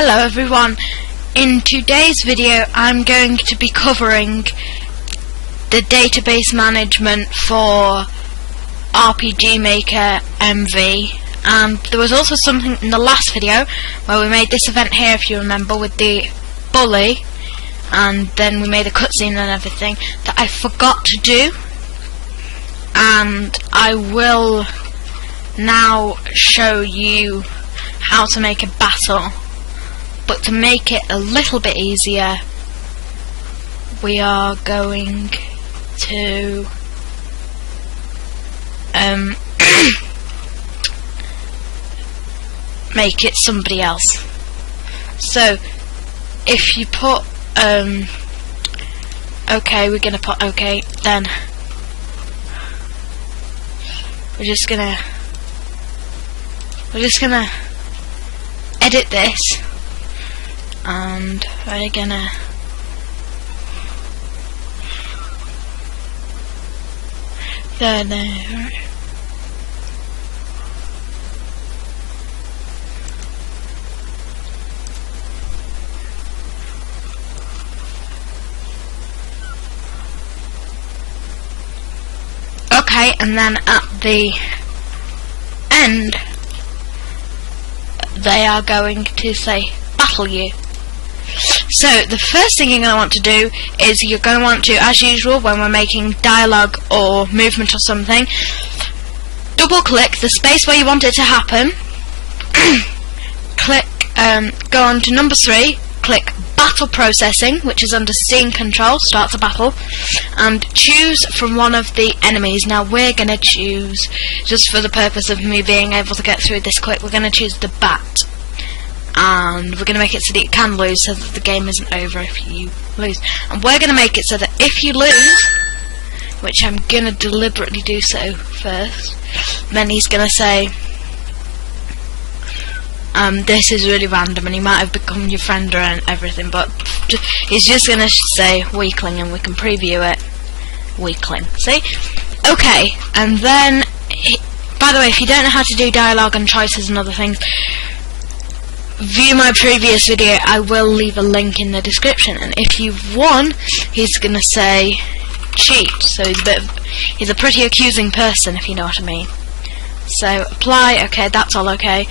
Hello everyone, in today's video I'm going to be covering the database management for RPG Maker MV, and there was also something in the last video where we made this event here, if you remember, with the bully, and then we made a cutscene and everything that I forgot to do, and I will now show you how to make a battle. But to make it a little bit easier, we are going to make it somebody else. So if you put okay, we're gonna put okay, then we're just gonna edit this, and we're gonna right. Okay, and then at the end they are going to say battle you. So the first thing you're going to want to do is you're going to want to, as usual when we're making dialogue or movement or something, double click the space where you want it to happen, click, go on to number 3, click battle processing, which is under scene control, starts a battle, and choose from one of the enemies. Now we're going to choose, just for the purpose of me being able to get through this quick, we're going to choose the bat. And we're going to make it so that you can lose, so that the game isn't over if you lose. And we're going to make it so that if you lose, which I'm going to deliberately do so first, then he's going to say, this is really random, and he might have become your friend or everything, but he's just going to say weakling, and we can preview it. Weakling. See? Okay, and then, by the way, if you don't know how to do dialogue and choices and other things, view my previous video. I will leave a link in the description, and if you've won, he's gonna say cheat, so he's a pretty accusing person, if you know what I mean. So apply, okay, that's all okay,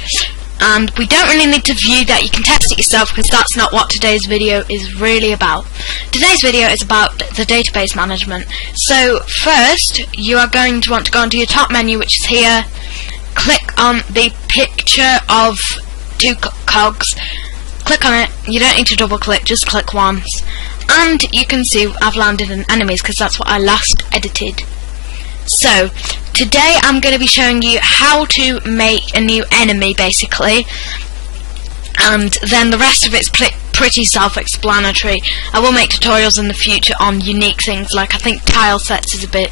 and we don't really need to view that. You can test it yourself, because that's not what today's video is really about. Today's video is about the database management. So first you are going to want to go onto your top menu, which is here, click on the picture of 2 cogs, click on it. You don't need to double click, just click once, and you can see I've landed in enemies, because that's what I last edited. So today I'm going to be showing you how to make a new enemy, basically, and then the rest of it's pretty self-explanatory. I will make tutorials in the future on unique things, like I think tile sets is a bit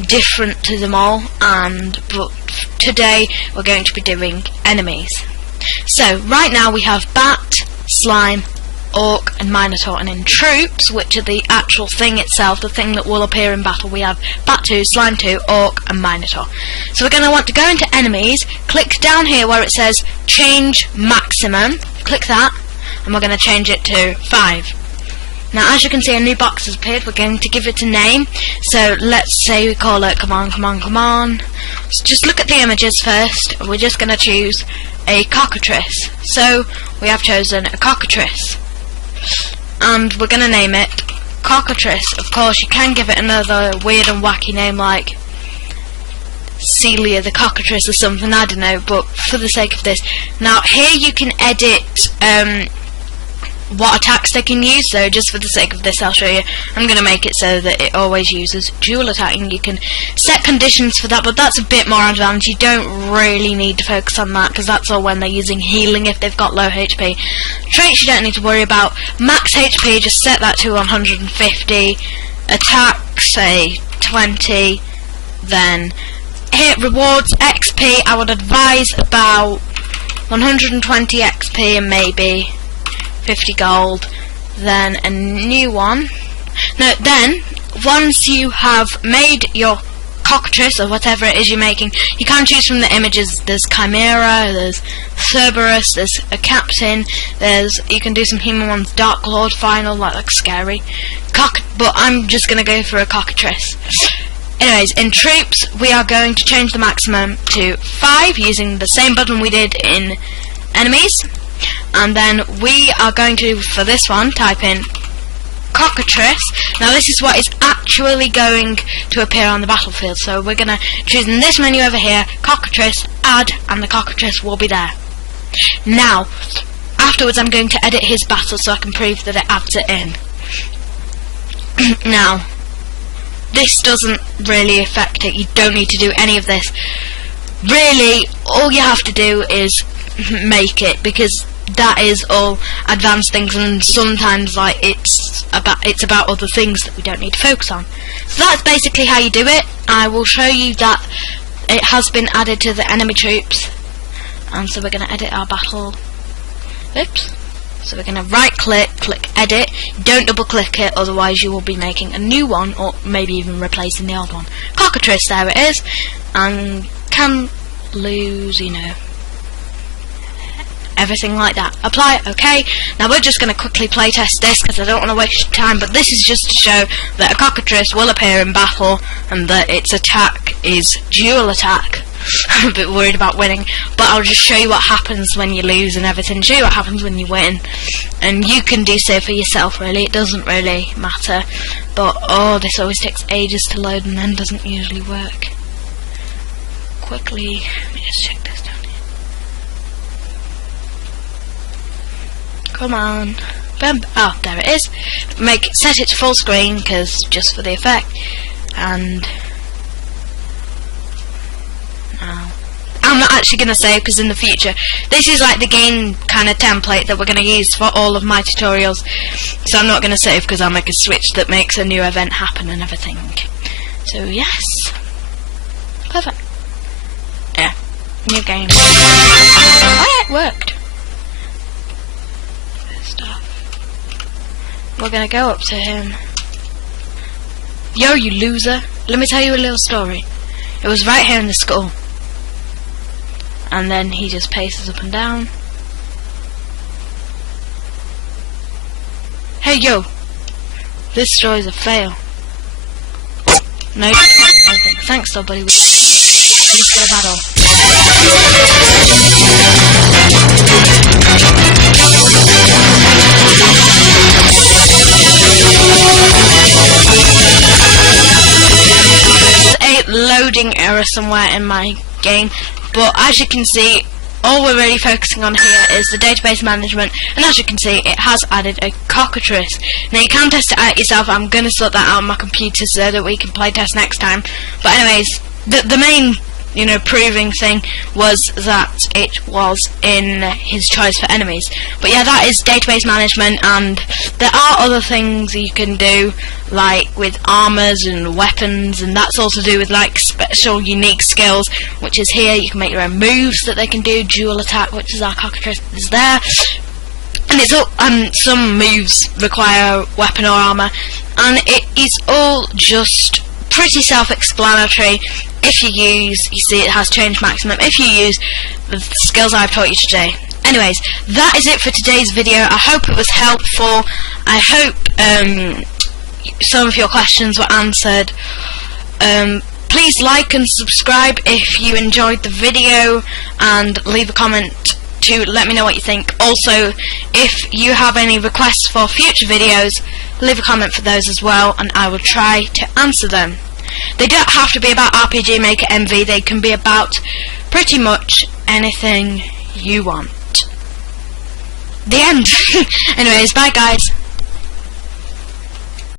different to them all, but today we're going to be doing enemies. So right now we have bat, slime, orc and minotaur, and in troops, which are the actual thing itself, the thing that will appear in battle, we have bat 2, slime 2, orc and minotaur. So we're going to want to go into enemies, click down here where it says change maximum, click that, and we're going to change it to 5. Now as you can see, a new box has appeared. We're going to give it a name, so let's say we call it come on. So just look at the images first. We're just going to choose a cockatrice. So we have chosen a cockatrice, and we're going to name it cockatrice. Of course you can give it another weird and wacky name like Celia the cockatrice or something, I don't know, but for the sake of this, now here you can edit what attacks they can use, so just for the sake of this I'll show you. I'm going to make it so that it always uses dual attacking. You can set conditions for that, but that's a bit more advanced. You don't really need to focus on that, because that's all when they're using healing if they've got low HP. Traits you don't need to worry about. Max HP, just set that to 150. Attack, say 20. Then hit rewards, XP, I would advise about 120 XP and maybe 50 gold. Then a new one. No, then once you have made your cockatrice or whatever it is you're making, you can choose from the images. There's Chimera, there's Cerberus, there's a Captain, you can do some human ones, Dark Lord, Final, like scary. But I'm just going to go for a cockatrice. Anyways, in troops, we are going to change the maximum to 5 using the same button we did in enemies. And then we are going to, for this one, type in cockatrice. Now this is what is actually going to appear on the battlefield. So we're going to choose in this menu over here, cockatrice, add, and the cockatrice will be there. Now, afterwards I'm going to edit his battle so I can prove that it adds it in. Now, this doesn't really affect it. You don't need to do any of this. Really, all you have to do is make it, because that is all advanced things, and sometimes like it's about other things that we don't need to focus on. So that's basically how you do it. I will show you that it has been added to the enemy troops, and so we're going to edit our battle. Oops. So we're going to right click, click edit. Don't double click it, otherwise you will be making a new one, or maybe even replacing the old one. Cockatrice, there it is, and can lose, you know, everything like that. Apply, okay. Now we're just going to quickly playtest this because I don't want to waste time, but this is just to show that a cockatrice will appear in battle and that its attack is dual attack. I'm a bit worried about winning, but I'll just show you what happens when you lose and everything, show you what happens when you win, and you can do so for yourself. Really, it doesn't really matter, but oh, this always takes ages to load and then doesn't usually work. Quickly, let me just check this down here. Come on. Oh, there it is. Set it to full screen, because just for the effect. And I'm not actually going to save, because in the future this is like the game kind of template that we're going to use for all of my tutorials, so I'm not going to save because I'll make a switch that makes a new event happen and everything. So yes, perfect. Yeah, new game. Oh yeah, it worked. We're going to go up to him. Yo, you loser, let me tell you a little story. It was right here in the skull. And then he just paces up and down. Hey yo, this story's a fail. No, thanks though, buddy. Let's go battle. There's a loading error somewhere in my game. But as you can see, all we're really focusing on here is the database management, and as you can see, it has added a cockatrice. Now you can test it out yourself. I'm going to sort that out on my computer so that we can play test next time. But anyways, the main, you know, proving thing was that it was in his choice for enemies. But yeah, that is database management, and there are other things you can do, like with armors and weapons, and that's all to do with like special unique skills, which is here. You can make your own moves that they can do. Dual attack, which is our cockatrice, is there, and it's all some moves require weapon or armor, and it is all just pretty self-explanatory. If you use, you see it has change maximum, if you use the skills I've taught you today. Anyways, that is it for today's video. I hope it was helpful. I hope some of your questions were answered. Please like and subscribe if you enjoyed the video, and leave a comment to let me know what you think. Also, if you have any requests for future videos, leave a comment for those as well, and I will try to answer them. They don't have to be about RPG Maker MV, they can be about pretty much anything you want. The end. Anyways, bye guys.